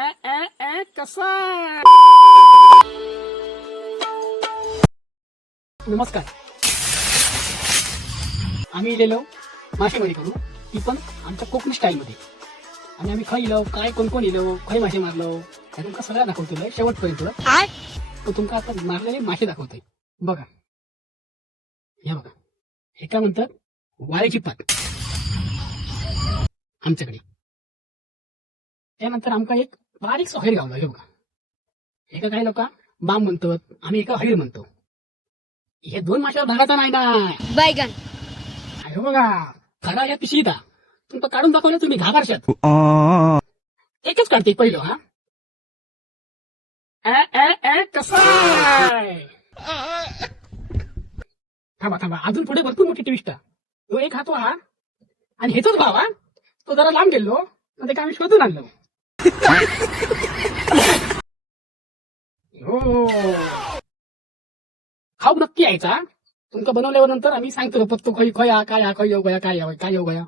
कसा नमस्कार. आम्ही इलेलो मासेमारी करू, ती पण आमच्या कोकणी स्टाईल मध्ये. आणि आम्ही खय इलो, काय कोण कोण इलो, खय मासे मारलो हे तुमका सगळं दाखवतोय शेवटपर्यंत. तो तुमका आता मारलेले मासे दाखवतोय. बघा, हे बघा, हे काय म्हणतात, वाऱ्याची पात आमच्याकडे. त्यानंतर आमका एक बारीक हैर गावला. हे बघा, एका काही लोक बाम म्हणतात, आम्ही एका हैर म्हणतो. हे दोन माशावर धागाचा नाही ना. बैगन हे बघा, खरा या पिशवीता तुमचं काढून दाखवलं तुम्ही घाबरशात. एकच काढते पहिलं. हा कसा थांबा थांबा, अजून पुढे भरपूर मोठी ट्विस्ट. तो एक हातो हा आणि हेच भाव हा, तो जरा लांब गेलो ते का आम्ही शोधून आणलो. हो, खाऊ नक्की यायचा. तुमका बनवल्यावर नंतर आम्ही सांगतो पत्तो खय खया काय हा, खय येऊ गया काय येऊ गया.